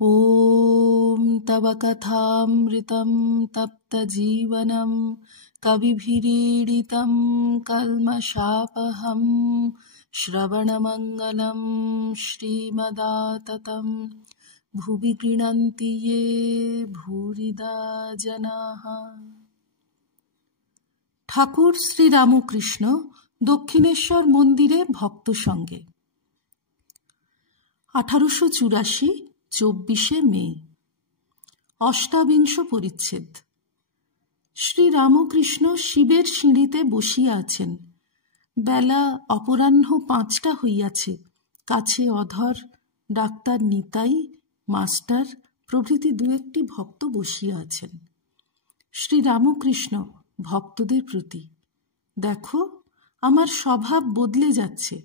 ॐ तव कथामृतं तप्तजीवनं कविभिरीडितं कल्मषापहं श्रवणमङ्गलं श्रीमदाततं भुवि गृह्णन्ति ये भूरिदा जनाः। ঠাকুর শ্রীরামকৃষ্ণ দক্ষিণেশ্বর মন্দিরে ভক্ত সঙ্গে 1884 24 মে। অষ্টাবিংশ পরিচ্ছেদ। শ্রীরামকৃষ্ণ শিবের সিঁড়িতে বসিয়া আছেন। বেলা অপরাহ্ন 5টা হইয়াছে। কাছে অধর, ডাক্তার নিতাই, মাস্টার প্রভৃতি দু একটি ভক্ত বসিয়া আছেন। শ্রীরামকৃষ্ণ ভক্তদের প্রতি, দেখো আমার স্বভাব বদলে যাচ্ছে।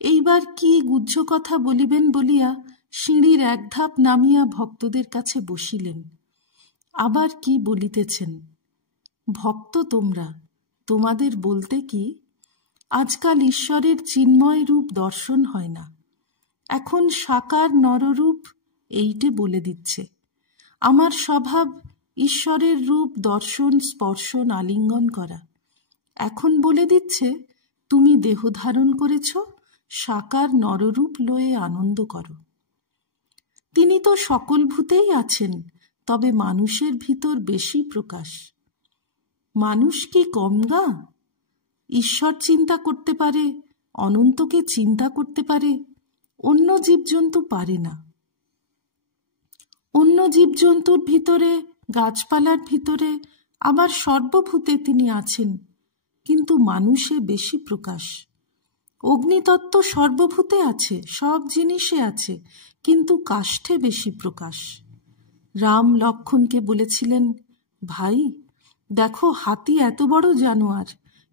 এইবার কি গুহ্য কথা বলিবেন বলিয়া সিঁড়ির এক ধাপ নামিয়া ভক্তদের কাছে বসিলেন। আবার কি বলিতেছেন? ভক্ত তোমরা, তোমাদের বলতে কি, আজকাল ঈশ্বরের চিন্ময় রূপ দর্শন হয় না। এখন সাকার নররূপ এইটে বলে দিচ্ছে। আমার স্বভাব ঈশ্বরের রূপ দর্শন, স্পর্শন, আলিঙ্গন করা। এখন বলে দিচ্ছে তুমি দেহ ধারণ করেছ, সাকার নররূপ লয়ে আনন্দ করো। তিনি তো সকল ভূতেই আছেন, তবে মানুষের ভিতর বেশি প্রকাশ। মানুষ কি কম গা? ঈশ্বর চিন্তা করতে পারে, অনন্তকে চিন্তা করতে পারে, অন্য জীবজন্তু পারে না। অন্য জীবজন্তুর ভিতরে, গাছপালার ভিতরে, আবার সর্বভূতে তিনি আছেন, কিন্তু মানুষে বেশি প্রকাশ। অগ্নিতত্ত্ব সর্বভূতে আছে, সব জিনিসে আছে, কিন্তু কাষ্ঠে বেশি প্রকাশ। রাম লক্ষ্মণকে বলেছিলেন, ভাই দেখো হাতি এত বড় জানোয়ার,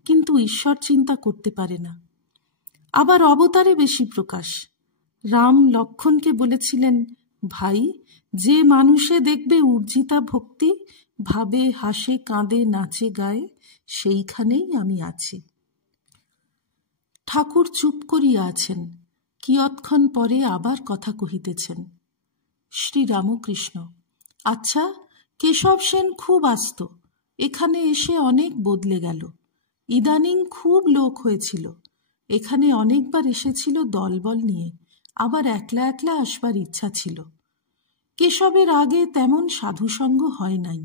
কিন্তু ঈশ্বর চিন্তা করতে পারে না। আবার অবতারে বেশি প্রকাশ। রাম লক্ষ্মণকে বলেছিলেন, ভাই যে মানুষে দেখবে উর্জিতা ভক্তি, ভাবে, হাসে, কাঁদে, নাচে, গায়ে, সেইখানেই আমি আছি। ঠাকুর চুপ করিয়া আছেন। কিয়ৎক্ষণ পরে আবার কথা কহিতেছেন। শ্রীরামকৃষ্ণ, আচ্ছা, কেশব সেন খুব আসত, এখানে এসে অনেক বদলে গেল। ইদানিং খুব লোক হয়েছিল। এখানে অনেকবার এসেছিল দলবল নিয়ে, আবার একলা একলা আসবার ইচ্ছা ছিল। কেশবের আগে তেমন সাধুসঙ্গ হয় নাই।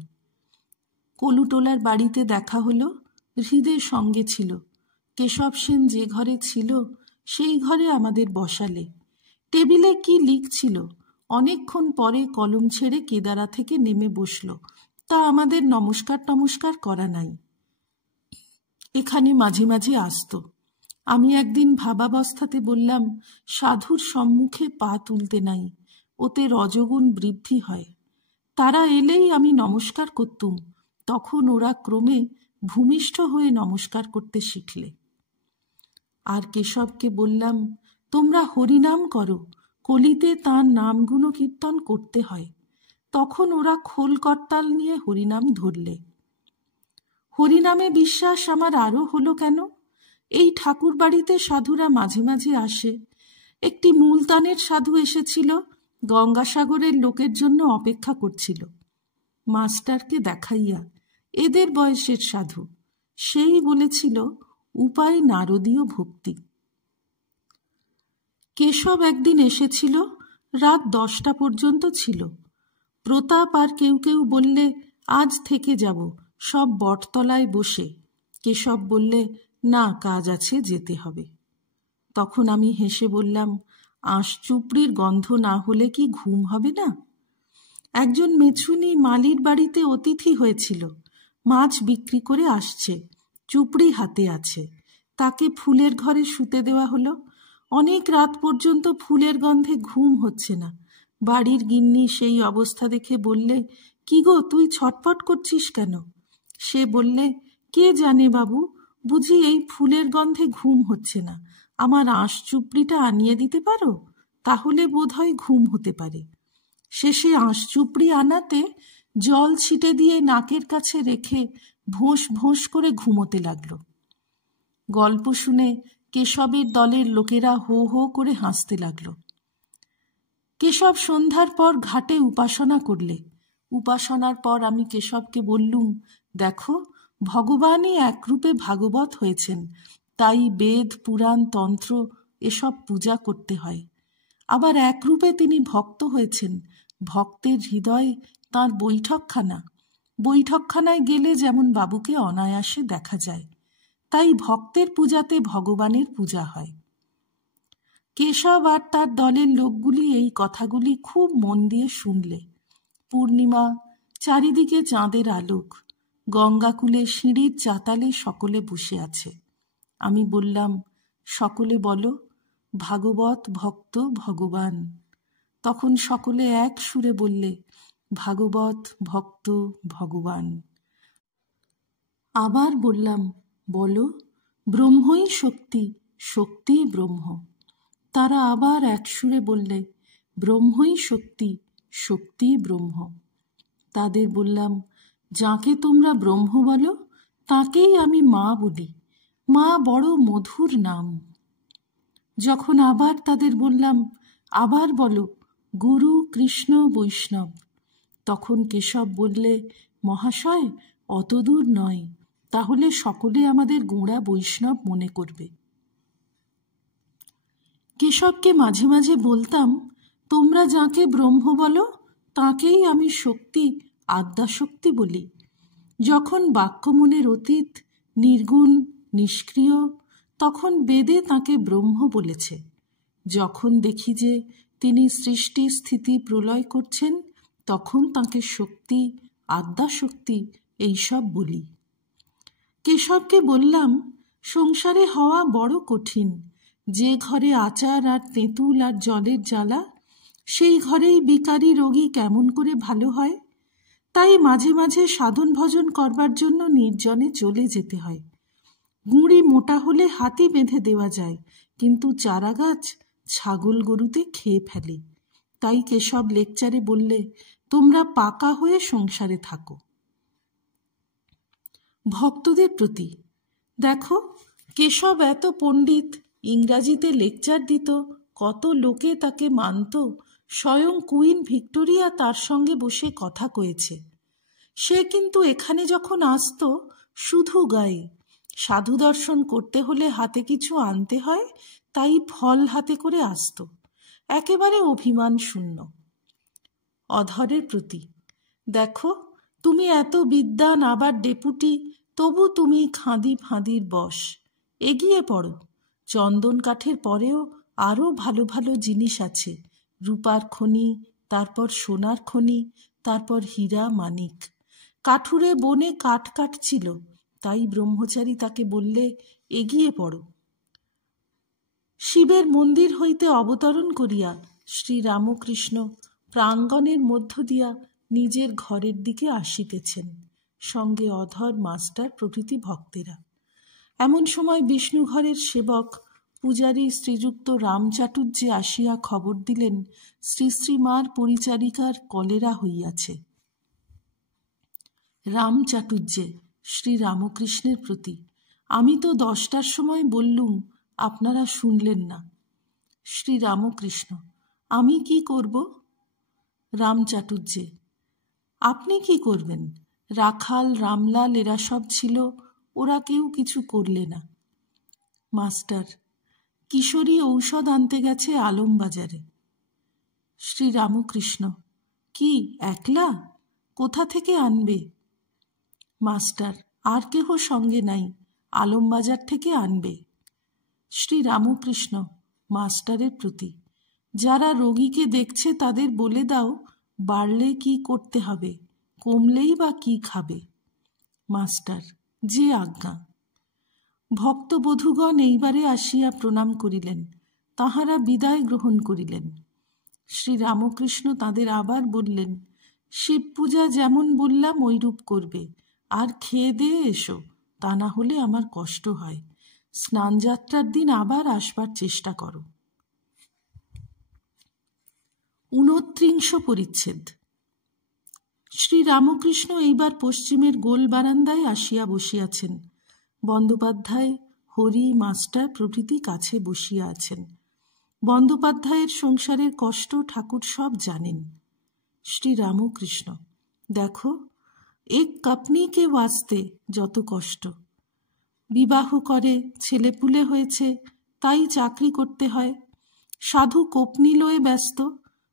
কলুটোলার বাড়িতে দেখা হলো, হৃদের সঙ্গে ছিল। কেশব সেন যে ঘরে ছিল সেই ঘরে আমাদের বসালে। টেবিলে কি লিখছিল, অনেকক্ষণ পরে কলম ছেড়ে কেদারা থেকে নেমে বসল। তা আমাদের নমস্কার করা নাই। এখানে মাঝে মাঝে আসত। আমি একদিন ভাবাবস্থাতে বললাম, সাধুর সম্মুখে পা তুলতে নাই, ওতে রজগুণ বৃদ্ধি হয়। তারা এলেই আমি নমস্কার করতুম, তখন ওরা ক্রমে ভূমিষ্ঠ হয়ে নমস্কার করতে শিখলে। আর কেশবকে বললাম, তোমরা হরিনাম করো, কলিতে তাঁর নামগুণ কীর্তন করতে হয়। তখন ওরা খোল করতাল নিয়ে হরিনাম ধরলে। হরিনামে বিশ্বাস আমার আরও হলো কেন? এই ঠাকুর বাড়িতে সাধুরা মাঝে মাঝে আসে। একটি মুলতানের সাধু এসেছিল, গঙ্গাসাগরের লোকের জন্য অপেক্ষা করছিল। মাস্টারকে দেখাইয়া, এদের বয়সের সাধু, সেই বলেছিল উপায় নারদীয় ভক্তি। কেশব একদিন এসেছিল, রাত 10টা পর্যন্ত ছিল। প্রতাপ আর কেউ কেউ বললে আজ থেকে যাব, সব বটতলায় বসে। কেশব বললে না, কাজ আছে, যেতে হবে। তখন আমি হেসে বললাম, আঁশচুপড়ির গন্ধ না হলে কি ঘুম হবে না? একজন মেছুনি মালির বাড়িতে অতিথি হয়েছিল, মাছ বিক্রি করে আসছে, চুপড়ি হাতে আছে। তাকে ফুলের ঘরে শুতে দেওয়া হলো। অনেক রাত পর্যন্ত ফুলের গন্ধে ঘুম হচ্ছে না। বাড়ির গিন্নি সেই অবস্থা দেখে বললে, কি গো, তুই ছটফট করছিস কেন? সে বললে, কে জানে বাবু, বুঝি এই ফুলের গন্ধে ঘুম হচ্ছে না, আমার আঁশচুপড়িটা আনিয়ে দিতে পারো, তাহলে বোধহয় ঘুম হতে পারে। শেষে আঁশচুপড়ি আনাতে জল ছিটে দিয়ে নাকের কাছে রেখে ভোঁস ভোঁস করে ঘুমোতে লাগল। গল্প শুনে কেশবের দলের লোকেরা হো হো করে হাসতে লাগল। কেশব সন্ধ্যার পর ঘাটে উপাসনা করলে। উপাসনার পর আমি কেশবকে বললুম, দেখো, ভগবানই একরূপে ভাগবত হয়েছেন, তাই বেদ, পুরাণ, তন্ত্র এসব পূজা করতে হয়। আবার একরূপে তিনি ভক্ত হয়েছেন, ভক্তের হৃদয় তাঁর বৈঠকখানা। বৈঠকখানায় গেলে যেমন বাবুকে অনায়াসে দেখা যায়, তাই ভক্তের পূজাতে ভগবানের পূজা হয়। কেশব আর তার দলের লোকগুলি এই কথাগুলি খুব মন দিয়ে শুনলে। পূর্ণিমা, চারিদিকে চাঁদের আলোক, গঙ্গাকূলে সিঁড়ির চাতালে সকলে বসে আছে। আমি বললাম, সকলে বলো, ভাগবত ভক্ত ভগবান। তখন সকলে এক সুরে বললে, ভাগবত ভক্ত ভগবান। আবার বললাম, বলো, ব্রহ্মই শক্তি, শক্তিই ব্রহ্ম। তারা আবার এক সুরে বললে, ব্রহ্মই শক্তি, শক্তিই ব্রহ্ম। তাদের বললাম, যাকে তোমরা ব্রহ্ম বলো তাকেই আমি মা বলি। মা বড় মধুর নাম। যখন আবার তাদের বললাম, আবার বলো, গুরু, কৃষ্ণ, বৈষ্ণব, তখন কেশব বললে, মহাশয়, অত দূর নয়, তাহলে সকলে আমাদের গোঁড়া বৈষ্ণব মনে করবে। কেশবকে মাঝে মাঝে বলতাম, তোমরা যাকে ব্রহ্ম বলো তাকেই আমি শক্তি, আদ্যাশক্তি বলি। যখন বাক্য মনের অতীত, নির্গুণ, নিষ্ক্রিয়, তখন বেদে তাকে ব্রহ্ম বলেছে। যখন দেখি যে তিনি সৃষ্টি, স্থিতি, প্রলয় করছেন, তখন তাকে শক্তি, আদ্যাশক্তি এইসব বলি। কেশবকে বললাম, সংসারে হওয়া বড় কঠিন। যে ঘরে আচার আর তেঁতুল আর জলের জ্বালা, সেই ঘরেই বিকারী রোগী কেমন করে ভালো হয়? তাই মাঝে মাঝে সাধন ভজন করবার জন্য নির্জনে চলে যেতে হয়। গুঁড়ি মোটা হলে হাতি বেঁধে দেওয়া যায়, কিন্তু চারা গাছ ছাগল গরুতে খেয়ে ফেলে। তাই কেশব লেকচারে বললে, তোমরা পাকা হয়ে সংসারে থাকো। ভক্তদের প্রতি, দেখো, কেশব এত পণ্ডিত, ইংরাজিতে লেকচার দিত, কত লোকে তাকে মানত, স্বয়ং কুইন ভিক্টোরিয়া তার সঙ্গে বসে কথা কয়েছে। সে কিন্তু এখানে যখন আসত, শুধু গায়ে, সাধু দর্শন করতে হলে হাতে কিছু আনতে হয়, তাই ফল হাতে করে আসত, একেবারে অভিমান শূন্য। অধরের প্রতি, দেখো, তুমি এত বিদ্বান, আবার ডেপুটি, তবু তুমি খাঁদি ফাঁদির বশ। এগিয়ে পড়ো, চন্দন কাঠের পরেও আরও ভালো ভালো জিনিস আছে, রূপার খনি, তারপর সোনার খনি, তারপর হীরা মানিক। কাঠুরে বনে কাঠ কাটছিল, তাই ব্রহ্মচারী তাকে বললে, এগিয়ে পড়ো। শিবের মন্দির হইতে অবতরণ করিয়া শ্রীরামকৃষ্ণ প্রাঙ্গণের মধ্য দিয়া নিজের ঘরের দিকে আসিতেছেন, সঙ্গে অধর, মাস্টার প্রভৃতি ভক্তেরা। এমন সময় বিষ্ণুঘরের সেবক পূজারী শ্রীযুক্ত রামচাটুর্যে আসিয়া খবর দিলেন, শ্রী শ্রীমার পরিচারিকার কলেরা হইয়াছে। রামচাটুর্যে শ্রীরামকৃষ্ণের প্রতি, আমি তো 10টার সময় বললুম, আপনারা শুনলেন না। শ্রীরামকৃষ্ণ, আমি কি করব? রামচাটুর্যে, আপনি কি করবেন? রাখাল, রামলাল এরা সব ছিল, ওরা কেউ কিছু করলে না। মাস্টার, কিশোরী ঔষধ আনতে গেছে আলমবাজারে। শ্রীরামকৃষ্ণ, কি একলা? কোথা থেকে আনবে? মাস্টার, আর কেহ সঙ্গে নাই, আলমবাজার থেকে আনবে। শ্রীরামকৃষ্ণ মাস্টারের প্রতি, যারা রোগীকে দেখছে তাদের বলে দাও, বাড়লে কি করতে হবে, কমলেই বা কি খাবে। মাস্টার, যে আজ্ঞা। ভক্তবধূগণ এইবারে আসিয়া প্রণাম করিলেন, তাহারা বিদায় গ্রহণ করিলেন। শ্রীরামকৃষ্ণ তাদের আবার বললেন, শিব পূজা যেমন বললাম ওইরূপ করবে, আর খেয়ে দিয়ে এসো, তা না হলে আমার কষ্ট হয়। স্নানযাত্রার দিন আবার আসবার চেষ্টা করো। 29 পরিচ্ছেদ। শ্রীরামকৃষ্ণ এইবার পশ্চিমের গোল বারান্দায় আসিয়া বসিয়াছেন। বন্দ্যোপাধ্যায়, হরি, মাস্টার প্রভৃতি কাছে বসিয়া আছেন। বন্দ্যোপাধ্যায়ের সংসারের কষ্ট ঠাকুর সব জানেন। শ্রী রামকৃষ্ণ, দেখো, এক কপনি কে ওয়াস্তে যত কষ্ট। বিবাহ করে, ছেলেপুলে হয়েছে, তাই চাকরি করতে হয়। সাধু কোপনি লয়ে ব্যস্ত,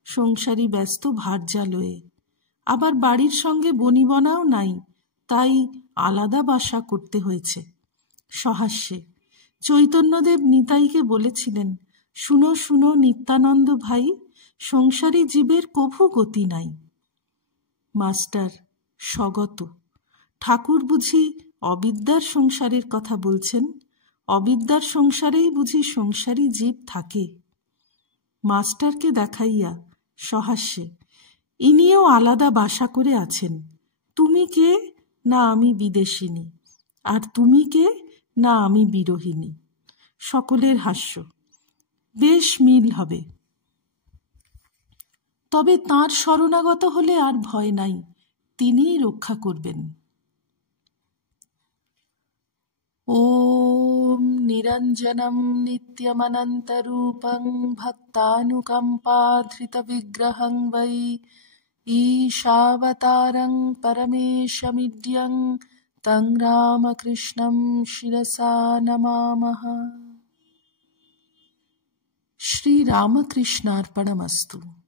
সংসারী ব্যস্ত ভার্যা লয়ে। আবার বাড়ির সঙ্গে বনিবনাও নাই, তাই আলাদা বাসা করতে হয়েছে। সহাস্যে চৈতন্যদেব নিতাইকে বলেছিলেন, শুনো শুনো নিত্যানন্দ ভাই, সংসারী জীবের কভু গতি নাই। মাস্টার স্বগত, ঠাকুর বুঝি অবিদ্যার সংসারের কথা বলছেন? অবিদ্যার সংসারেই বুঝি সংসারী জীব থাকে? মাস্টারকে দেখাইয়া সহাস্যে, ইনিও আলাদা বাসা করে আছেন। তুমি কে? না আমি বিদেশিনী। আর তুমি কে? না আমি বিরোহিনী। সকলের হাস্য। বেশ মিল হবে। তবে তাঁর শরণাগত হলে আর ভয় নাই, তিনিই রক্ষা করবেন। ওম নিরঞ্জনম নিত্যমনন্তরূপং ভক্তানুকম্পাধৃতবিগ্রহং বৈ ঈশাবতারং পরমেশমিড্যং তং রামকৃষ্ণং শিরসা নমামঃ। শ্রী রামকৃষ্ণার্পণমস্তু।